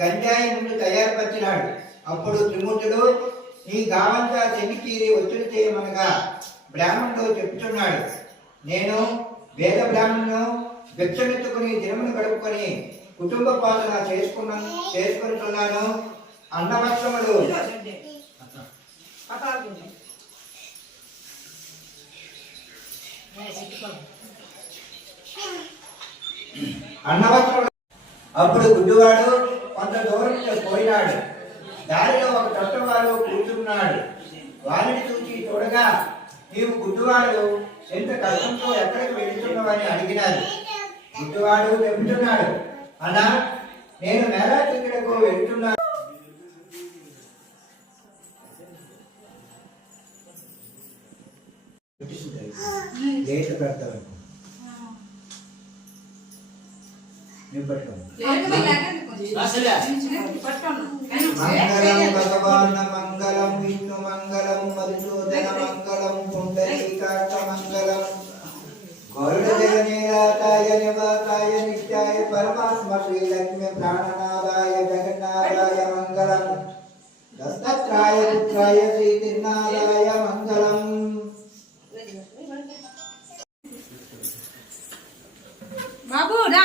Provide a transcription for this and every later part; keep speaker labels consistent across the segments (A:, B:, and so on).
A: గంజాయి ముందు తయారుపరిచినాడు. అప్పుడు త్రిమూర్తుడు నీ గావంతా చెవికీరి ఒత్తిడి చేయమనగా బ్రాహ్మణుడు చెప్తున్నాడు నేను వేద బ్రాహ్మణును భిక్షమెత్తుకుని దినమును గడుపుకొని కుటుంబ పాలన చేసుకున్నా చేసుకుంటున్నాను అన్నవస్త్రములు అన్నవస్త్రములు అప్పుడు గుడ్డివాడు కొంత దూరం పోయినాడు. దారిలో ఒక తొట్టవాడు కూర్చున్నాడు. వారిని చూసి చూడగా నీవు గుడ్డివాడు ఎంత కష్టంతో ఎక్కడికి వెళుతున్నావని అడిగినాడు. గుడ్డివాడు చెబుతున్నాడు అన్నా నేను మేళా టికెట్కు వెళ్తున్నా లేట్ పెడతాను. నేను పెట్టుకోను మంగళం భగవాన్ మంగళం విష్ణు మంగళం మధుసూదన మంగళం పుండరీకాక్ష మంగళం. గౌరవజనీరాతాయ నివాసాయ నిత్యాయ పరమాత్మ శ్రీలక్ష్మి ప్రాణనాదాయ జగన్నాథాయ మంగళం. దత్తత్రాయ పుత్రాయ శ్రీతిర్నాదాయ మంగళం.
B: బాబు రా.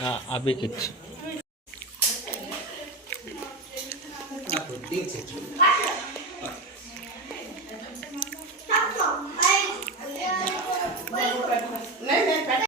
C: हाँ,
D: अभी कुछ।
A: हाँ, तो